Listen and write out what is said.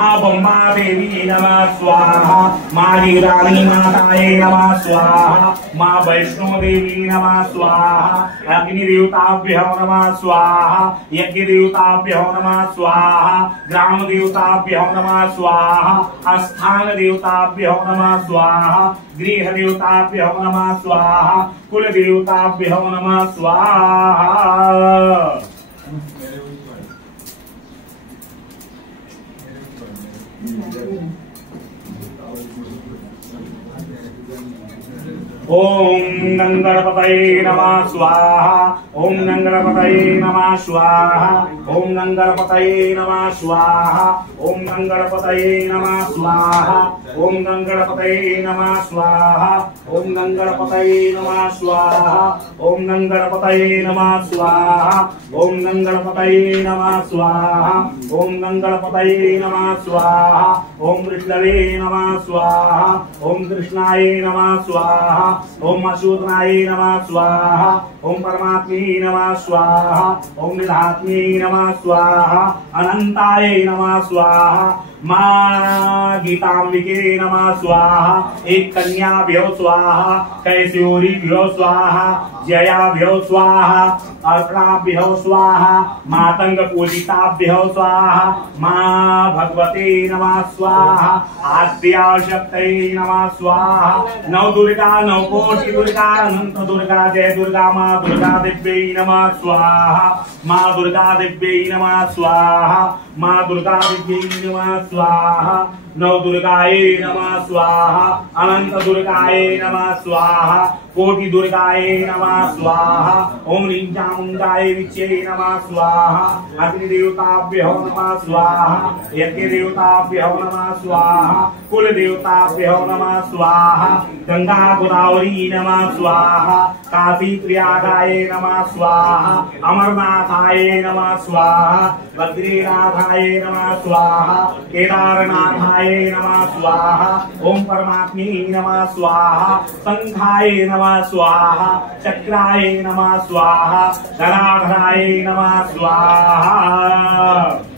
माँ बम्बा देवी नमः स्वाहा, माँ गिरानी माताये नमः स्वाहा, माँ वैष्णो देवी नमः स्वाहा, अग्नि देवताभ्यो नमः स्वाहा, यज्ञ देवताभ्यो नमः स्वाहा, ग्राम देवताभ्यो नमः स्वाहा, स्थान देवताभ्यो नमः स्वाहा, गृह देवताभ्यो नमः स्वाहा, कुल देवताभ्यो नमः स्वाहा। ओम गंगणपतये नमः स्वाहा, ओम गंगणपतये नमः स्वाहा, ओम गंगणपतये नमः स्वाहा, ओम गंगणपतये नमः स्वाहा, ओम गंगणपतये नमः स्वाहा, ओम गंगणपतये नमः स्वाहा, ओम गंगणपतये नमः स्वाहा, ओम गंगणपतये नमः स्वाहा, ओम गंगणपतये नमः स्वाहा, ओम कृष्णवे नमः स्वाहा, ओम कृष्णाय नमः स्वाहा, ओम अशूद्राय नमः स्वाहा, ओम परमात्मे नमः स्वाहा, ओम निधात्मे नमः स्वाहा, अनंताय नमः स्वाहा, माँ गीतांबिके नमः स्वाहा, एक कन्याभ्यो स्वाहा, कैशोरीभ्यो स्वाहा, जयाभ्यो स्वाहा, अर्पणाभ्यो स्वाहा, मातंग पूजिताभ्यो स्वाहा, माँ भगवते नमः स्वाहा, आद्याशक्तये नमः स्वाहा, नव दुर्गा नव कोटि दुर्गा अनंत दुर्गा जय दुर्गा माँ दुर्गा दिव्यै नमः स्वाहा, माँ दुर्गा दिव्यै नमः स्वाहा, माँ दुर्गा दिव्यै नमः स्वाहा, नव दुर्गाये नमः स्वाहा, अनंत दुर्गाये नमः स्वाहा, कोटि दुर्गाये नमः स्वाहा, ओम ह्रीं चामुण्डाय विच्चे नमः स्वाहा, अग्नि देवताभ्यो नमः स्वाहा, यज्ञ देवताभ्यो नमः स्वाहा, कुल देवताभ्यो नमः स्वाहा, गंगा गोदावरी नमः स्वाहा, काशी प्रयागाय नमः स्वाहा, अमरनाथाय नमः स्वाहा, बद्रीनाथाय नमः स्वाहा, केदारनाथाय नमः स्वाहा, ओम परमात्मे नमः स्वाहा, शंखाय नमः स्वाहा, चक्राय नमः स्वाहा, धराधराय नमः स्वाहा।